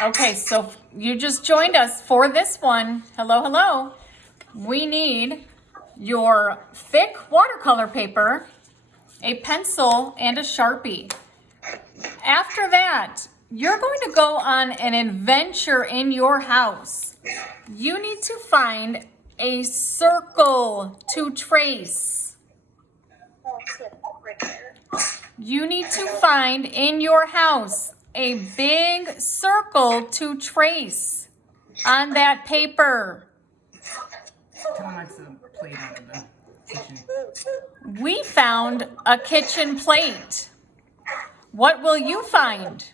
Okay, so you just joined us for this one. Hello, hello. We need your thick watercolor paper, a pencil, and a Sharpie. After that, you're going to go on an adventure in your house. You need to find a circle to trace. You need to find in your house a big circle to trace on that paper. Tell them it's a plate out of the kitchen. We found a kitchen plate. What will you find?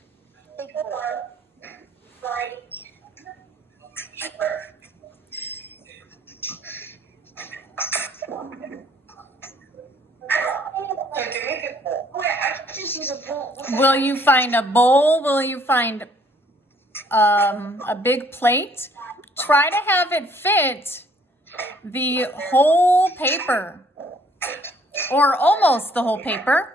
Will you find a bowl? Will you find a big plate? Try to have it fit the whole paper, or almost the whole paper.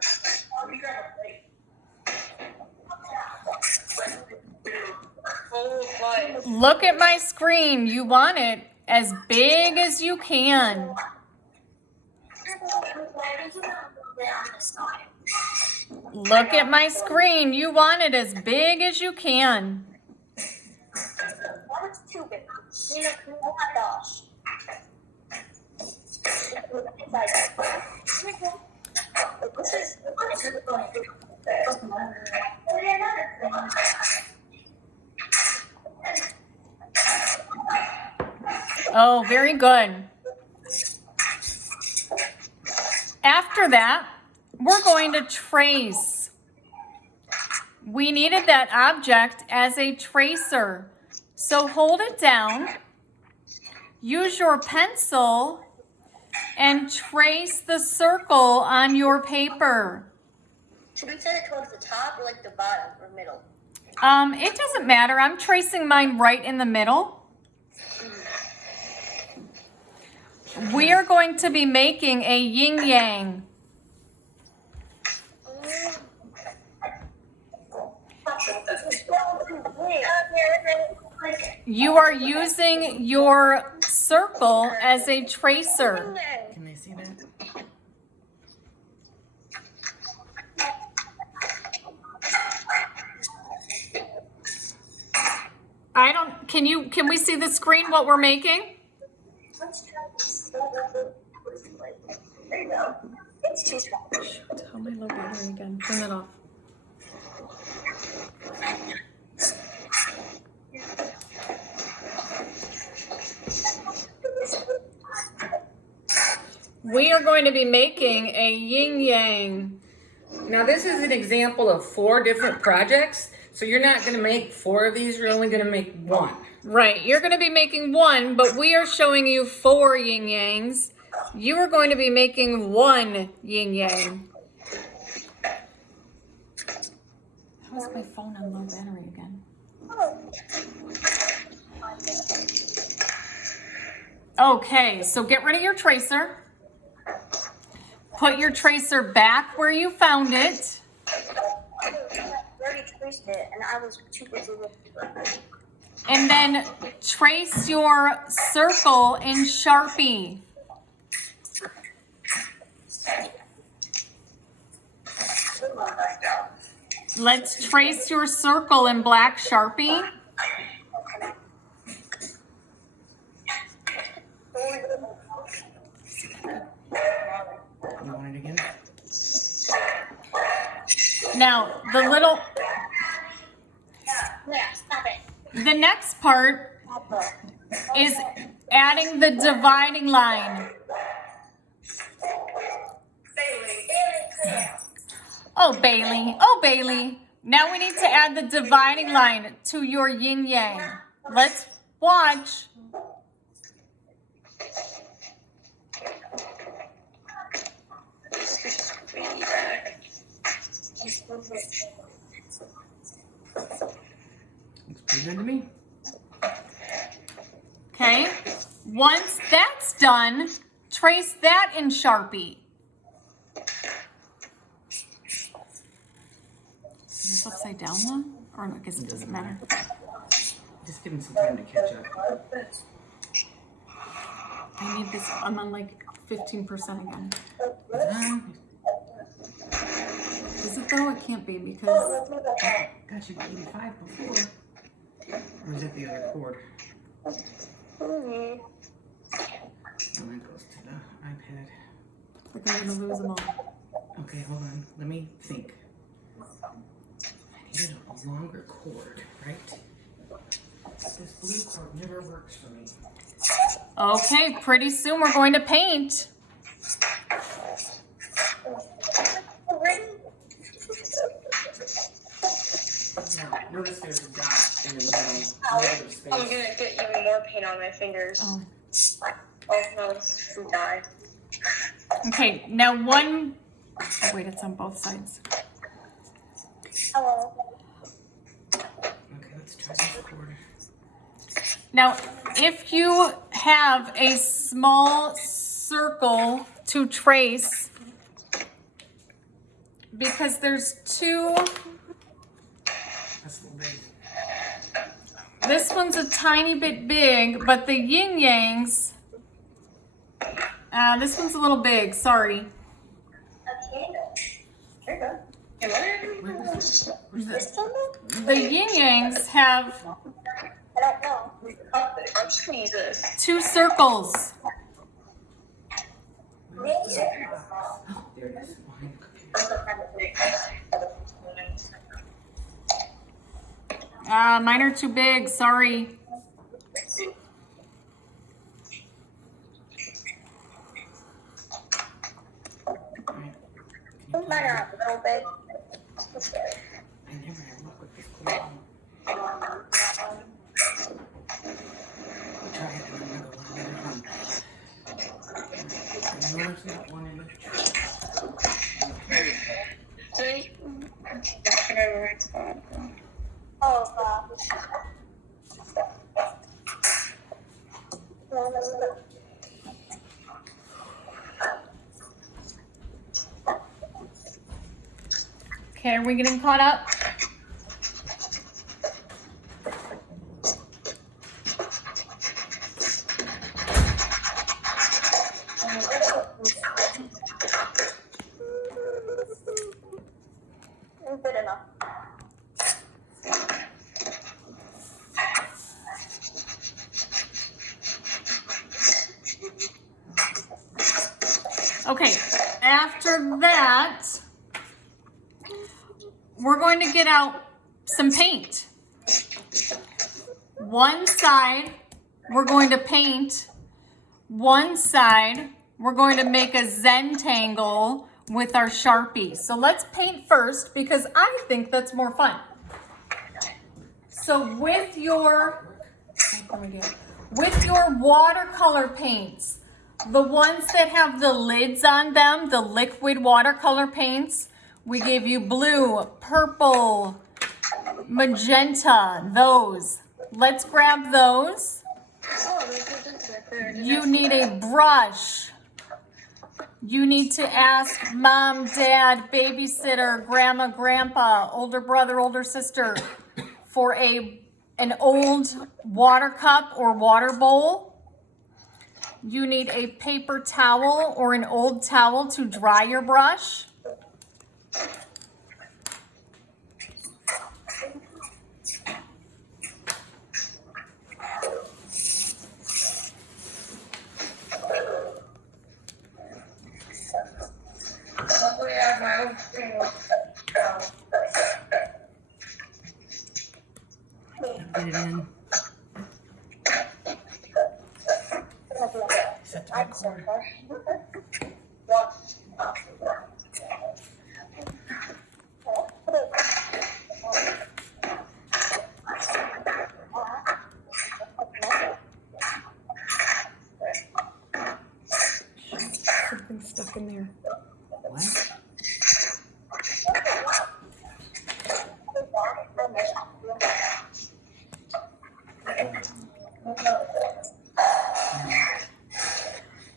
Look at my screen. You want it as big as you can. Look at my screen. You want it as big as you can. Oh, very good. After that, we're going to trace. We needed that object as a tracer. So hold it down, use your pencil, and trace the circle on your paper. Should we set it towards the top or like the bottom or middle? It doesn't matter. I'm tracing mine right in the middle. We are going to be making a yin yang. You are using your circle as a tracer. Can they see that? Can we see the screen, what we're making? There you go. It's too strong. Tell my low battery again. Turn it off. We are going to be making a yin yang. Now this is an example of 4 different projects. So you're not going to make 4 of these. You're only going to make 1. Right. You're going to be making 1, but we are showing you 4 yin yangs. You are going to be making 1 yin yang. How's my phone on low battery again? Okay, so get rid of your tracer. Put your tracer back where you found it. Traced it and I was too busy with it. And then trace your circle in Sharpie. Let's trace your circle in black Sharpie. You want it again? Now, the little... Yeah, stop it. The next part is adding the dividing line. Oh, Bailey. Oh, Bailey. Now we need to add the dividing line to your yin yang. Let's watch. Looks pretty good to me. Okay. Once that's done, trace that in Sharpie. Is this upside down though? Or I guess it doesn't matter. Just give him some time to catch up. I need this. I'm on like 15% again. Is it though? It can't be because. Got you 85 before. Or is that the other cord? Mm-hmm. And that goes to the iPad. Like I'm gonna lose them all. Okay, hold on. Let me think. I needed a longer cord, right? This blue cord never works for me. Okay, pretty soon we're going to paint. Now, notice there's a dot in the middle, negative space. I'm gonna get even more paint on my fingers. Oh. Oh no, she died. Okay, now one. Oh, wait, it's on both sides. Hello. Okay, let's try this cord. Now, if you have a small circle to trace, because there's two, That's a little big. this one's a tiny bit big, but the Yin Yangs, this one's a little big, sorry. The Yin Yangs have I don't know. I'm just gonna use this. two circles. Oh, there it is. Behind the computer. Mine are too big, sorry. Alright. Mine are a little big. I never have luck with this cord. We'll try it another one. I know there's not one in the See? Oh gosh. Okay, are we getting caught up? Good enough. Okay, after that, we're going to get out some paint. One side, we're going to paint. One side, we're going to make a Zentangle with our Sharpie. So let's paint first because I think that's more fun. So with your watercolor paints, the ones that have the lids on them, the liquid watercolor paints, we gave you blue, purple, magenta, those. Let's grab those. You need a brush. You need to ask mom, dad, babysitter, grandma, grandpa, older brother, older sister for an old water cup or water bowl. You need a paper towel or an old towel to dry your brush. Get it in. Set the cord. Something's stuck in there. What?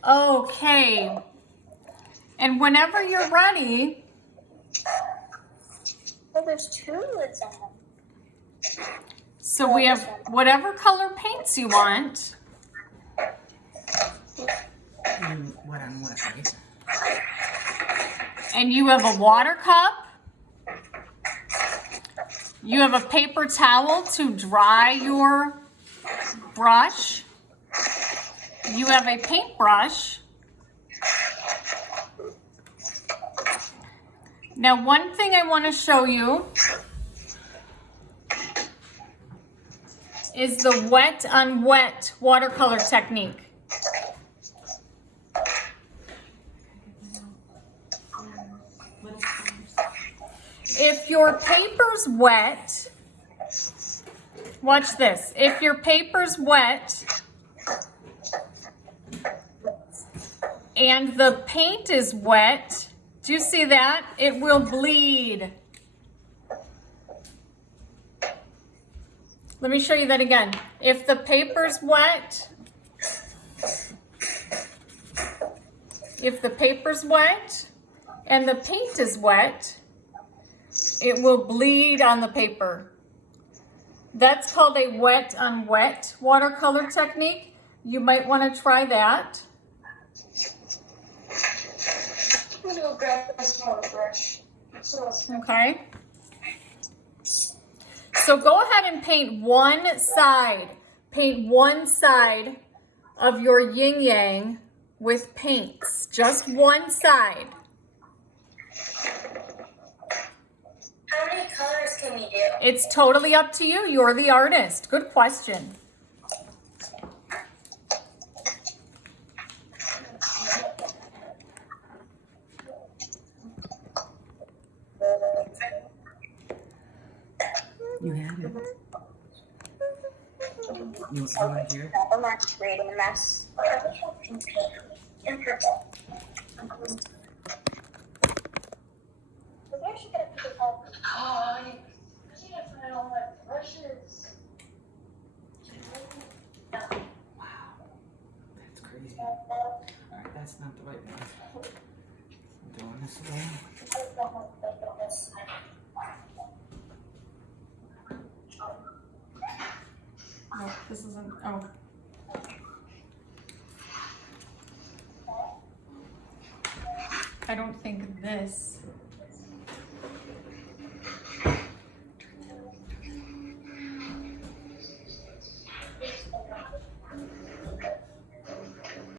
Okay. And whenever you're ready, Well, there's two lids on them. So we have whatever color paints you want. What on what, right? And you have a water cup. You have a paper towel to dry your brush. You have a paintbrush. Now, one thing I want to show you is the wet on wet watercolor technique. If your paper's wet, watch this. If your paper's wet and the paint is wet, do you see that? It will bleed. Let me show you that again. If the paper's wet, and the paint is wet, it will bleed on the paper. That's called a wet on wet watercolor technique. You might want to try that. I'm gonna go grab a smaller brush. Okay. So go ahead and paint one side. Paint one side of your yin yang with paints. Just one side. How many colors can we do? It's totally up to you. You're the artist. Good question. You have it. You want here? I'm not creating a mess. In pink and purple. We're actually gonna pick it up. I need to find all my brushes. Wow. That's crazy. Alright, that's not the right one. I'm doing this way. No, this isn't. Oh. I don't think this